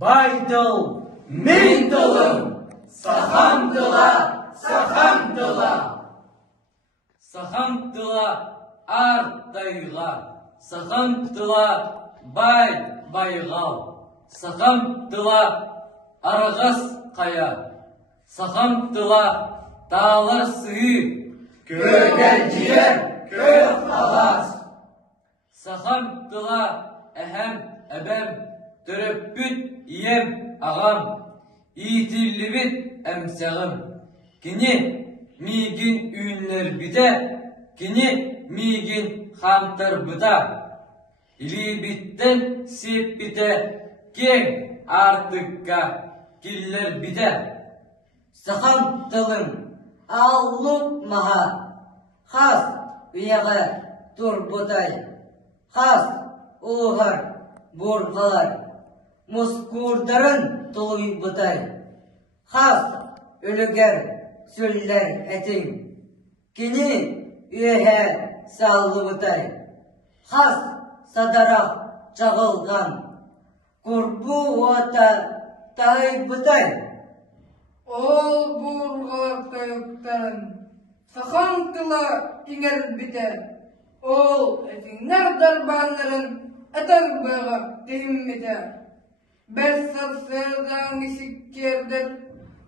Байтыл, мен тылым, сахамтыла, сахамтыла. Сахамтыла артайға, сахамтыла байғал, сахамтыла арғас қая, сахамтыла тағалар сүйі, Көгер жер, көк қалас. Сахамтыла әхәм әбәм, түріппіт ием ағам, итілібіт әмсәғым. Кене мигін үйінлер біде, кене мигін хамтар бұда. Илибіттен сеп біде, кен артыққа келлер біде. Сахамтылым аллып маға, хас ұяға тұр бұтай, хас ұлығар борғалар, мұскурдарын тұлғи бұтай, хас өлігер сөйлер әтің, кені үйәе салы бұтай, хас садарақ жағылған, күрбу ота тай бұтай. Ол бурғалар тайыктан, сахамтыла иңер бите. Ол әтіңнер дарбанларын әтар байға тегіммете. Бәс сарсырдан исіккердер,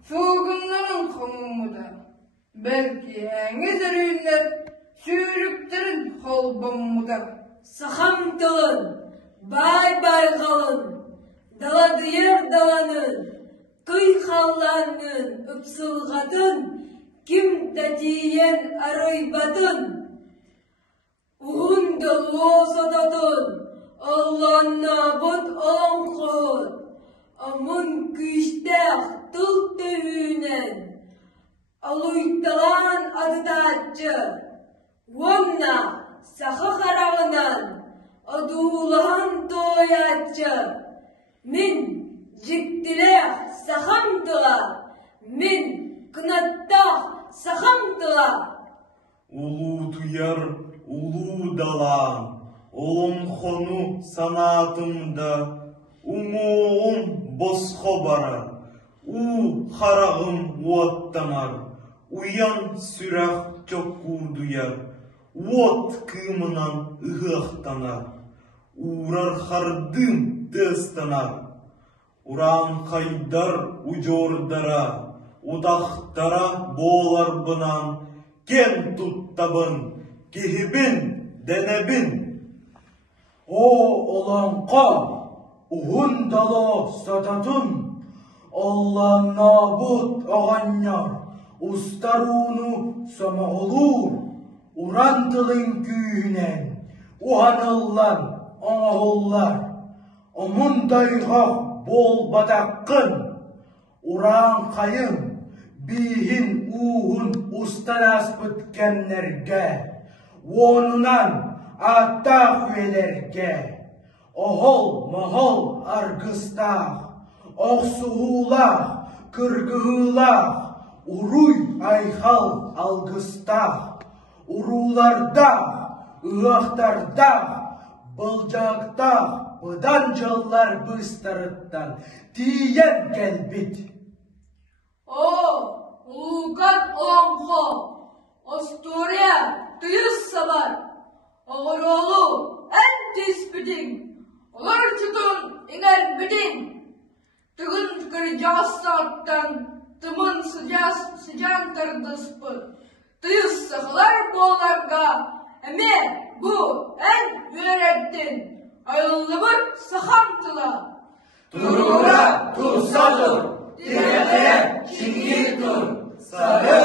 суғынларын қомымыда. Бәлки әңіз әрейінлер, сүйріктерін қолбымыда. Сахамтылын, бай-байғалын, даладыер даланын, Кый халланын ыпсылғатын, ким тәтиен арайбатын, уғынды лосадатын, Алланна бұт оңқыт, амын күштәқ тұл төвінен, алуйталан адытатчы, уамна сақы қарағынан, адулан тоятчы, min jiktile sahamtıla, min kınatta sahamtıla. Ulu duyar, ulu dalan, olum xonu sanatımda, umuğum bosqo bara, u xarağım uattanar, uyan sürah çokkur duyar, uat kımınan ıhıqtanar, uğrar xardım tıstanar, uran kaydar ucordara, udaqtara boğlar bınan, ken tuttabın, kehibin, denebin. O olanqa, uğun dala satatın, Allah nabut ağanlar, ustarunu sama olur, urantılın küyünen, uhanıllan, ağollar, omun dayğaq bol bataqqın, uran kayın, bihin uğun ustalas bitkenlerge, onunan attaq üyelerge, ohol mahol argıstaq, oqsuğulaq, kırgığılaq, uruy ayxal algıstaq, urulardaq, ıaqtardaq, bılcaqtaq, bıdan jıllar bıstarıttan, tiyen gelbit. O, ulukat olanko, Osturya, tüyüz sabar, oğur oğlu, en tispidin, olar çıkın, inger bidin, tügün tükürü jasattan, tımın sıcan tırdıspı, tüyüz sakılar boğlarga, eme bu en ürettin, ayrılıbır sahamtıla. Turura tursadur, direlere şingir tur, sarı